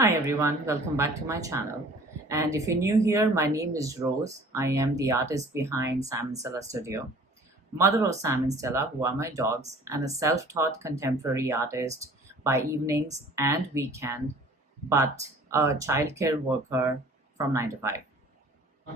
Hi everyone, welcome back to my channel. And if you're new here, my name is Rose. I am the artist behind Sam and Stella Studio, mother of Sam and Stella, who are my dogs, and a self-taught contemporary artist by evenings and weekend, but a childcare worker from 9 to 5.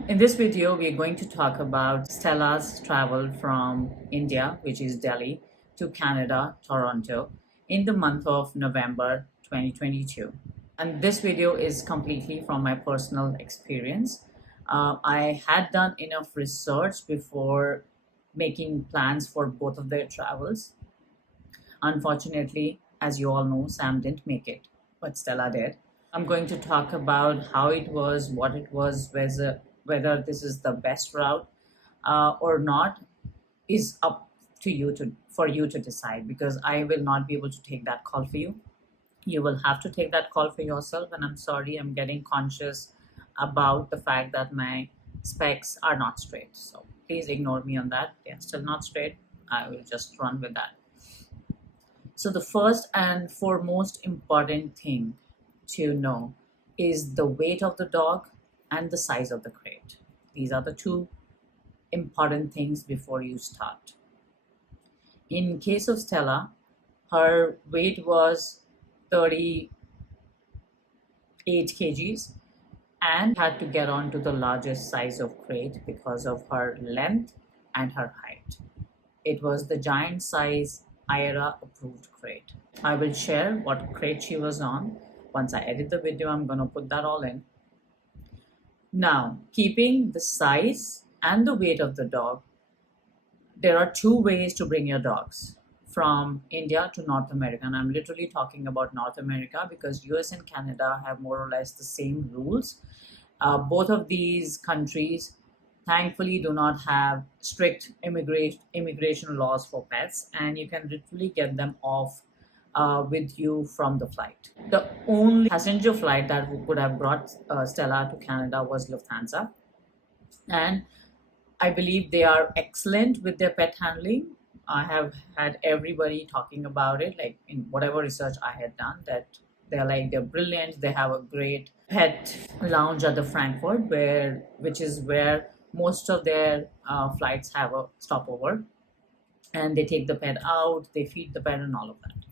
In this video, we are going to talk about Stella's travel from India, which is Delhi, to Canada, Toronto, in the month of November 2022. And this video is completely from my personal experience. I had done enough research before making plans for both of their travels. Unfortunately, as you all know, Sam didn't make it, but Stella did. I'm going to talk about how it was, what it was, whether this is the best route or not is up to you for you to decide, because I will not be able to take that call for you. You will have to take that call for yourself, and I'm sorry, I'm getting conscious about the fact that my specs are not straight, so please ignore me on that. They're still not straight. I will just run with that. So the first and foremost important thing to know is the weight of the dog and the size of the crate. These are the two important things before you start. In case of Stella, her weight was 38 kgs and had to get on to the largest size of crate because of her length and her height. It was the giant size IRA approved crate. I will share what crate she was on. Once I edit the video, I'm going to put that all in. Now, keeping the size and the weight of the dog, there are two ways to bring your dogs from India to North America. And I'm literally talking about North America because US and Canada have more or less the same rules. Both of these countries thankfully do not have strict immigration laws for pets, and you can literally get them off with you from the flight. The only passenger flight that could have brought Stella to Canada was Lufthansa, and I believe they are excellent with their pet handling. I have had everybody talking about it, like in whatever research I had done, that they're brilliant. They have a great pet lounge at the Frankfurt, which is where most of their flights have a stopover, and they take the pet out, they feed the pet, and all of that.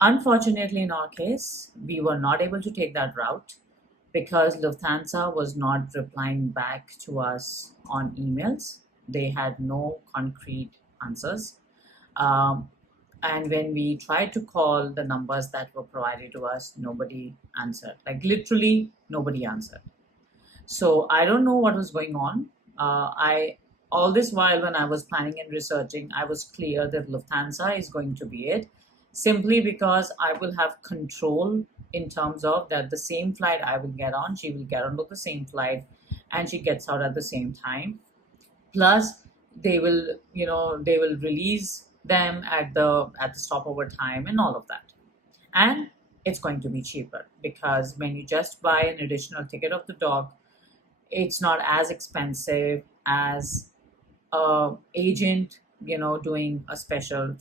Unfortunately, in our case, we were not able to take that route because Lufthansa was not replying back to us on emails. They had no concrete answers. And when we tried to call the numbers that were provided to us, nobody answered. Like literally nobody answered. So I don't know what was going on. All this while when I was planning and researching, I was clear that Lufthansa is going to be it, simply because I will have control in terms of that the same flight I will get on, she will get onto the same flight, and she gets out at the same time. Plus, they will release them at the stopover time and all of that. And it's going to be cheaper because when you just buy an additional ticket of the dog, it's not as expensive as a agent doing a special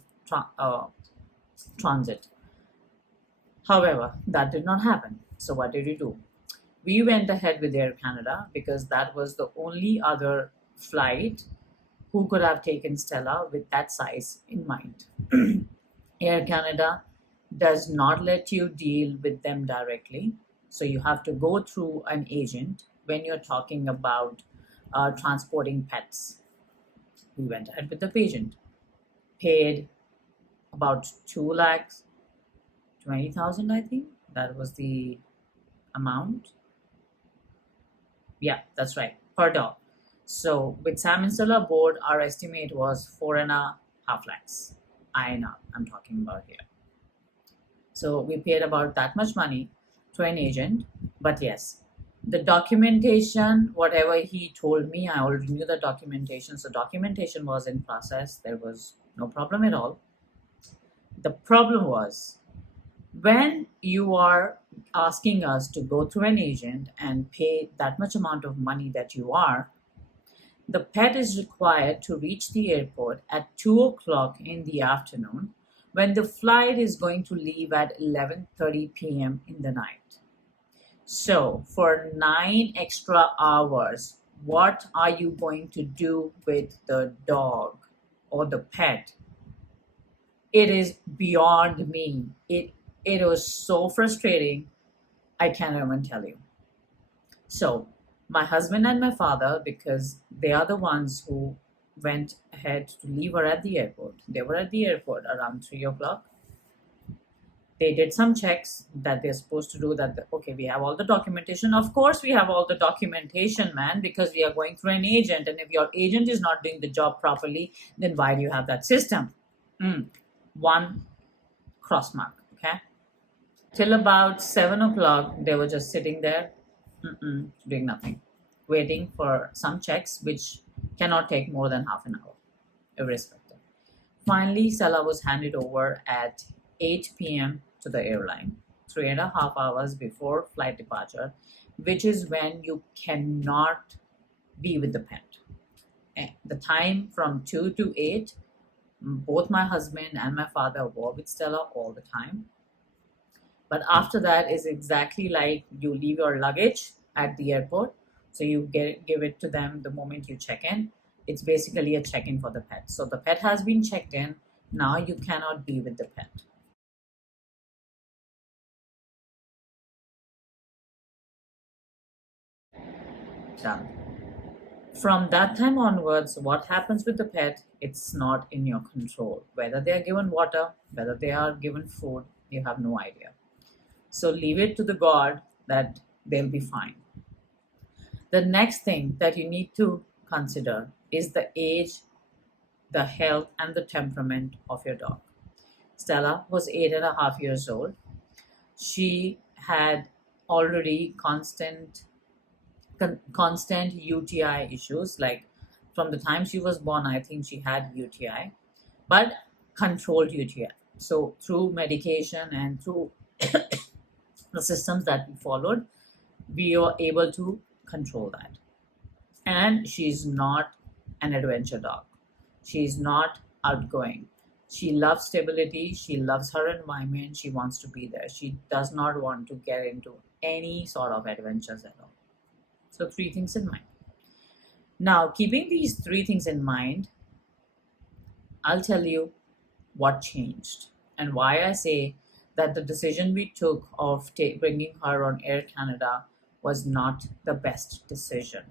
transit. However, that did not happen. So what did we do? We went ahead with Air Canada because that was the only other flight who could have taken Stella with that size in mind. Air Canada does not let you deal with them directly. So you have to go through an agent when you're talking about transporting pets. We went ahead with the agent, paid about 2,20,000, I think. That was the amount. Yeah, that's right, per dog. So with Sam and Stella aboard, our estimate was 4.5 lakhs. I'm talking about here. So we paid about that much money to an agent. But yes, the documentation, whatever he told me, I already knew the documentation. So documentation was in process. There was no problem at all. The problem was when you are asking us to go through an agent and pay that much amount of money that you are, the pet is required to reach the airport at 2 o'clock in the afternoon when the flight is going to leave at 11:30 p.m. in the night. So, for 9 extra hours, what are you going to do with the dog or the pet? It is beyond me. It was so frustrating. I can't even tell you. So, my husband and my father, because they are the ones who went ahead to leave her at the airport. They were at the airport around 3 o'clock. They did some checks that they're supposed to do, that okay, we have all the documentation. Of course we have all the documentation, man, because we are going through an agent, and if your agent is not doing the job properly, then why do you have that system? One cross mark. Okay, till about 7 o'clock they were just sitting there, doing nothing, waiting for some checks which cannot take more than half an hour, irrespective. Finally, Stella was handed over at 8 p.m. to the airline, 3.5 hours before flight departure, which is when you cannot be with the pet. The time from 2 to 8, both my husband and my father were with Stella all the time. But after that is exactly like you leave your luggage at the airport. So you give it to them the moment you check in. It's basically a check in for the pet. So the pet has been checked in. Now you cannot be with the pet. Done. From that time onwards, what happens with the pet, it's not in your control. Whether they are given water, whether they are given food, you have no idea. So leave it to the God that they'll be fine. The next thing that you need to consider is the age, the health, and the temperament of your dog. Stella was 8.5 years old. She had already constant UTI issues. Like from the time she was born, I think she had UTI, but controlled UTI. So through medication and through the systems that we followed, we were able to control that. And she's not an adventure dog. She's not outgoing. She loves stability. She loves her environment. She wants to be there. She does not want to get into any sort of adventures at all. So, three things in mind. Now, keeping these three things in mind, I'll tell you what changed and why I say that the decision we took of bringing her on Air Canada was not the best decision.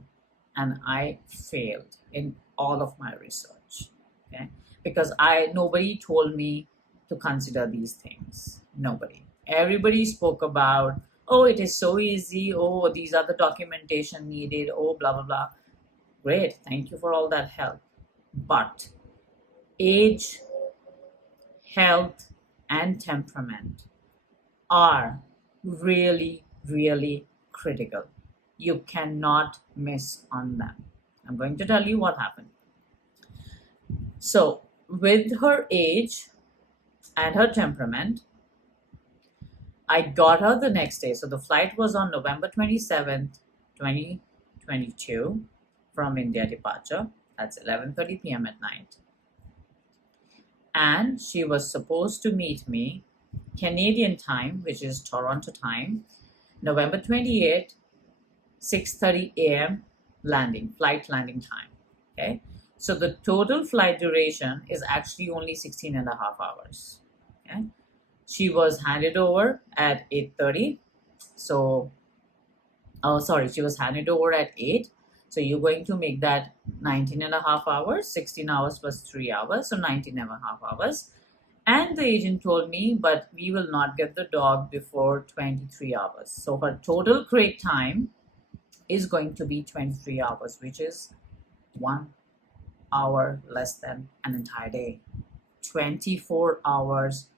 And I failed in all of my research. Okay, because nobody told me to consider these things. Nobody. Everybody spoke about, oh, it is so easy. Oh, these are the documentation needed. Oh, blah blah blah. Great, thank you for all that help. But age, health, and temperament are really, really critical. You cannot miss on them. I'm going to tell you what happened. So, with her age and her temperament, I got her the next day. So, the flight was on November 27th, 2022, from India departure. That's 11:30 p.m. at night. And she was supposed to meet me Canadian time, which is Toronto time, November 28th, 6:30 a.m. flight landing time. Okay. So the total flight duration is actually only 16 and a half hours. Okay. She was handed over at 8:30. So, oh, sorry, she was handed over at 8. So you're going to make that 19 and a half hours, 16 hours plus 3 hours, so 19 and a half hours. And the agent told me, but we will not get the dog before 23 hours. So her total crate time is going to be 23 hours, which is 1 hour less than an entire day. 24 hours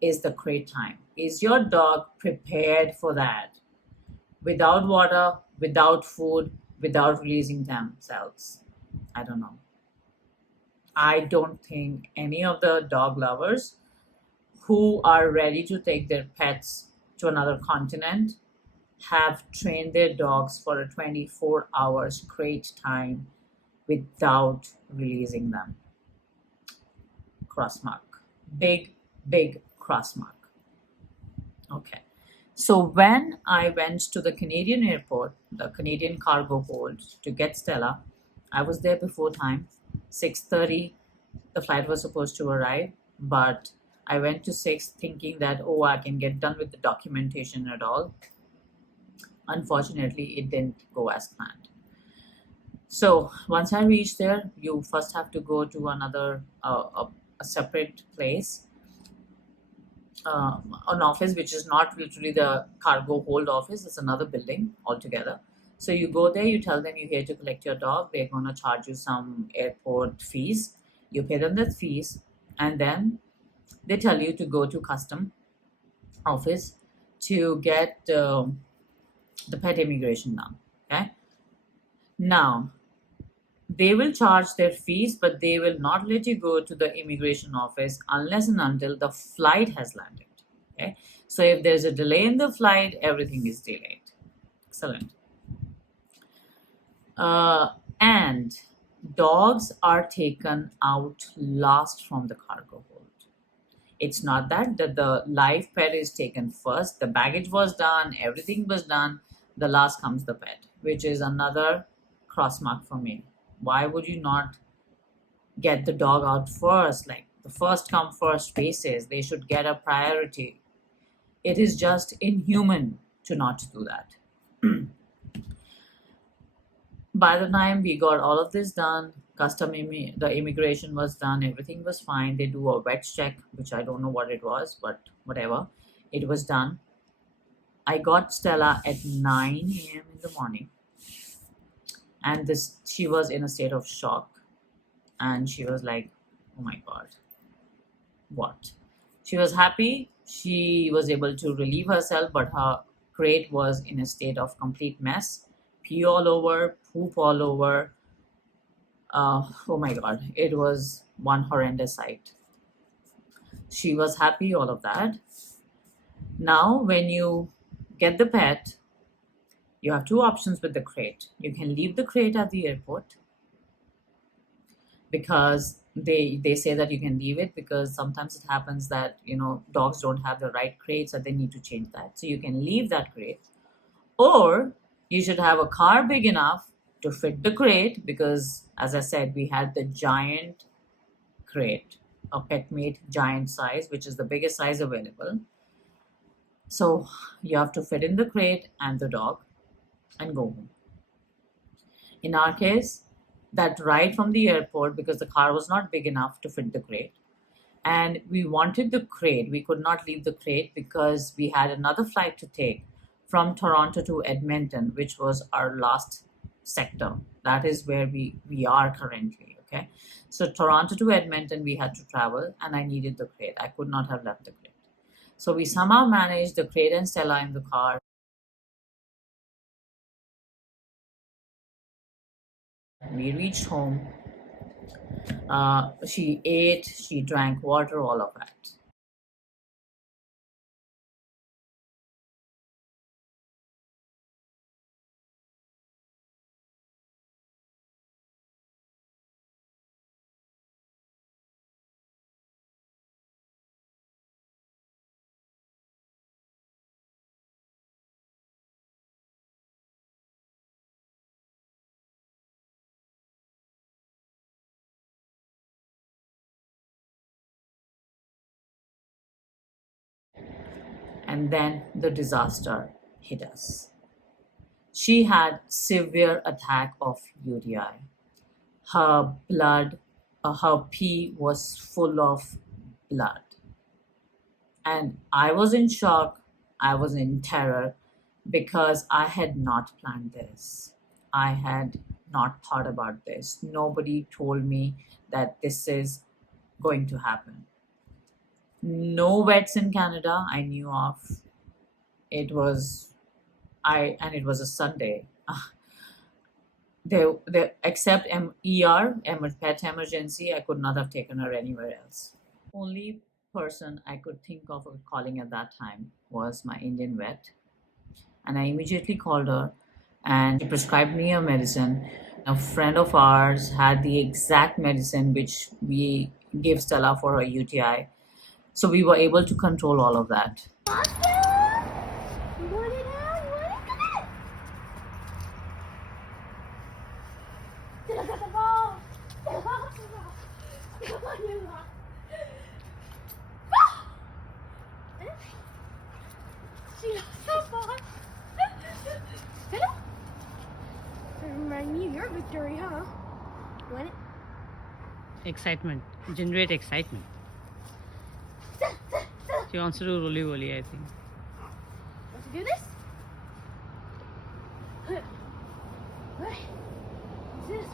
is the crate time. Is your dog prepared for that? Without water, without food, without releasing themselves? I don't know. I don't think any of the dog lovers who are ready to take their pets to another continent have trained their dogs for a 24 hours crate time without releasing them. Cross mark. Big, big cross mark. Okay. So when I went to the Canadian airport, the Canadian cargo hold to get Stella, I was there before time. 6:30 the flight was supposed to arrive, but I went to 6 thinking that I can get done with the documentation and all. Unfortunately, it didn't go as planned. So once I reached there, you first have to go to another a separate place, an office which is not literally the cargo hold office. It's another building altogether. So you go there, you tell them you're here to collect your dog. They're gonna charge you some airport fees. You pay them the fees, and then they tell you to go to custom office to get the pet immigration done. Okay. Now they will charge their fees, but they will not let you go to the immigration office unless and until the flight has landed. Okay. So if there's a delay in the flight, everything is delayed. Excellent. And dogs are taken out last from the cargo hold. It's not that the live pet is taken first. The baggage was done, everything was done. The last comes the pet, which is another cross mark for me. Why would you not get the dog out first? Like the first come first basis, they should get a priority. It is just inhuman to not do that. By the time we got all of this done, the immigration was done, everything was fine. They do a wet check, which I don't know what it was, but whatever. It was done. I got Stella at 9 a.m. in the morning, and this she was in a state of shock, and she was like, "Oh my God, what?" She was happy. She was able to relieve herself, but her crate was in a state of complete mess. Pee all over, poop all over. Oh my God, it was one horrendous sight. She was happy, all of that. Now, when you get the pet, you have two options with the crate. You can leave the crate at the airport because they say that you can leave it because sometimes it happens that dogs don't have the right crates and they need to change that. So you can leave that crate, or you should have a car big enough to fit the crate because, as I said, we had the giant crate, a PetMate giant size, which is the biggest size available. So you have to fit in the crate and the dog and go home. In our case, that ride from the airport, because the car was not big enough to fit the crate, and we wanted the crate, we could not leave the crate because we had another flight to take from Toronto to Edmonton, which was our last sector. That is where we are currently. Okay. So Toronto to Edmonton, we had to travel, and I needed the crate. I could not have left the crate. So we somehow managed the crate and Stella in the car. We reached home. She ate, she drank water, all of that. And then the disaster hit us. She had severe attack of UTI. Her blood, her pee was full of blood. And I was in shock. I was in terror because I had not planned this. I had not thought about this. Nobody told me that this is going to happen. No vets in Canada I knew of. It was and it was a Sunday. They except pet emergency, I could not have taken her anywhere else. Only person I could think of calling at that time was my Indian vet, and I immediately called her, and she prescribed me a medicine. A friend of ours had the exact medicine which we gave Stella for her UTI, so we were able to control all of that. Stella? Remind me of your victory, huh? You want it? Excitement. Generate excitement. She wants to do roly-poly, I think. Want to do this? Right. What's this?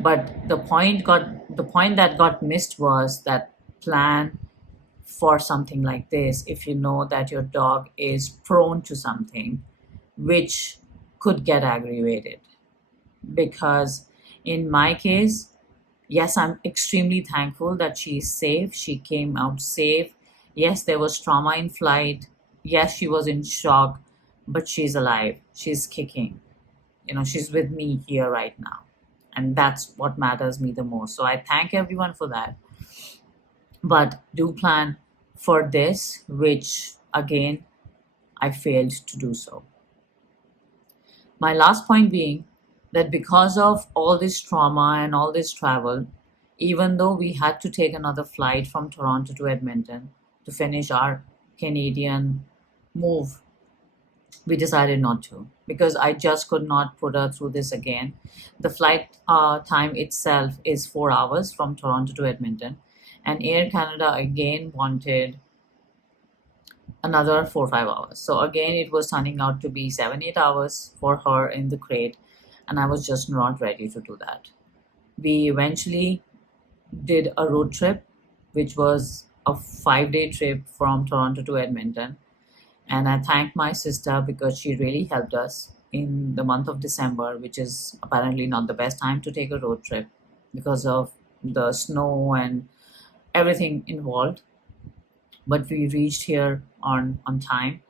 But the point that got missed was that plan for something like this if you know that your dog is prone to something which could get aggravated. Because in my case, yes, I'm extremely thankful that she's safe. She came out safe. Yes, there was trauma in flight. Yes, she was in shock, but she's alive. She's kicking. She's with me here right now. And that's what matters me the most. So I thank everyone for that. But do plan for this, which again, I failed to do so. My last point being that because of all this trauma and all this travel, even though we had to take another flight from Toronto to Edmonton to finish our Canadian move, we decided not to because I just could not put her through this again. The flight time itself is 4 hours from Toronto to Edmonton, and Air Canada again wanted another 4 or 5 hours. So again, it was turning out to be 7 8 hours for her in the crate, and I was just not ready to do that. We eventually did a road trip, which was a 5 day trip from Toronto to Edmonton. And I thank my sister because she really helped us in the month of December, which is apparently not the best time to take a road trip because of the snow and everything involved. But we reached here on time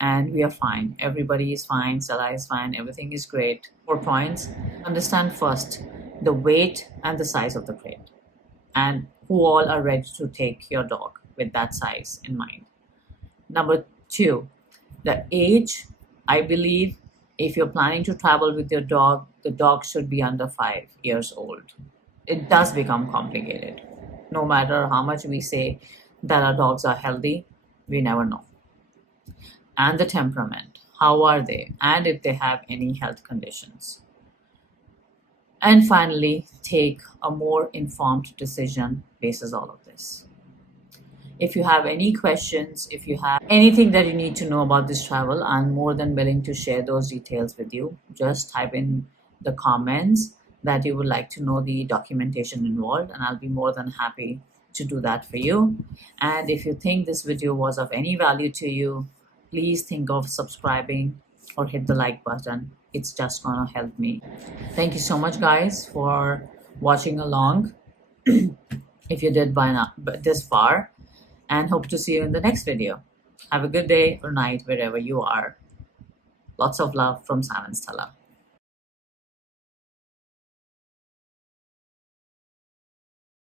and we are fine. Everybody is fine. Stella is fine. Everything is great. 4 points. Understand first the weight and the size of the crate and who all are ready to take your dog with that size in mind. Number two, the age. I believe if you're planning to travel with your dog, the dog should be under 5 years old. It does become complicated. No matter how much we say that our dogs are healthy, we never know. And the temperament. How are they? And if they have any health conditions. And finally, take a more informed decision basis all of this. If you have any questions, if you have anything that you need to know about this travel, I'm more than willing to share those details with you. Just type in the comments that you would like to know the documentation involved, and I'll be more than happy to do that for you. And if you think this video was of any value to you, please think of subscribing or hit the like button. It's just gonna help me. Thank you so much, guys, for watching along. If you did by now this far, and hope to see you in the next video. Have a good day or night wherever you are. Lots of love from Sam and Stella.